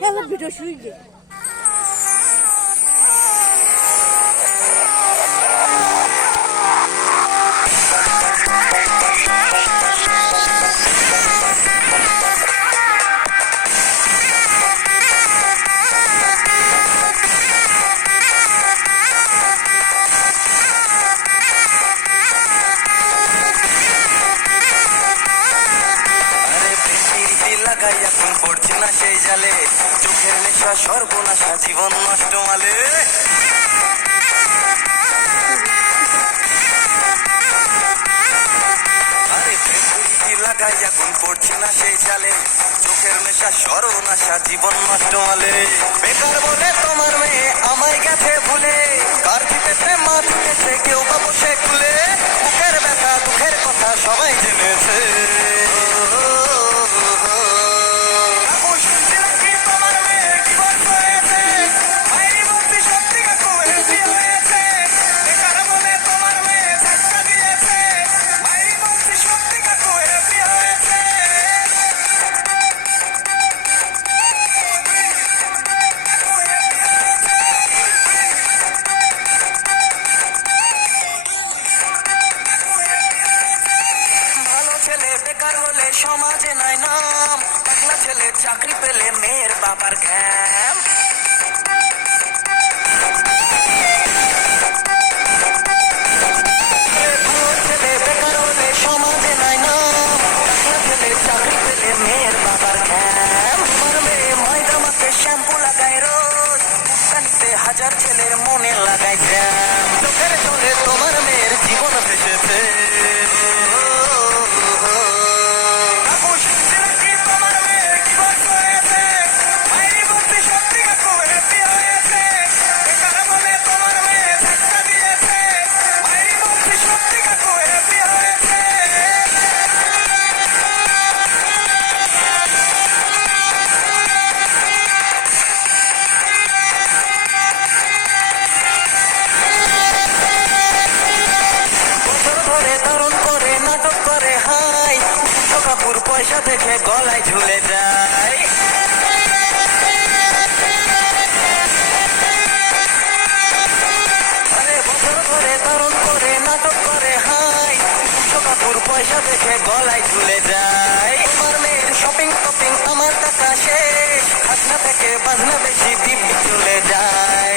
হ্যাঁ ভিডিও শুরু দে এখন পড়ছি না সেই জালে, চোখের নেশা সর্বনাশা জীবন নষ্ট মালে। আরে প্রেম লাগাই এখন পড়ছি না সেই জালে, চোখের নেশা সর্বনাশা জীবন নষ্ট মালে। বেকার বলে তোমার মেয়ে আমায় গেছে ভুলে, কার দিতে প্রেম মা দিতেছে কেউ বা বসে খুলে। বুকের ব্যথা দুঃখের কথা সবাই জেনেছে। বেকার হলে সমাজে নাই নাম, একলা ছেলে চাকরি পেলে মেয়ের বাবার ঘ্যাম। ছেলে বেকার হলে সমাজে নাই নাম, একলা ছেলে চাকরি পেলে মেয়ের বাবার ঘ্যাম। তোমার মেয়ে ময়দা মাখে শ্যাম্পু লাগায় রোজ, মুস্কানিতে হাজার ছেলের মনে লাগায় জ্যাম। চোখের জলে তোমার মেয়ের জীবন ভেসেছে। পয়সা দেখে গলায় ঝুলে যায়। আরে বছর ধরে তরুণ করে নাটক করে হাই, কাপুর পয়সা দেখে গলায় ঝুলে যায়। আমার মেয়ের শপিং টপিং আমার টাকা শেষ, খাজনা থেকে বাজনা বেশি দিব্যি চলে যায়।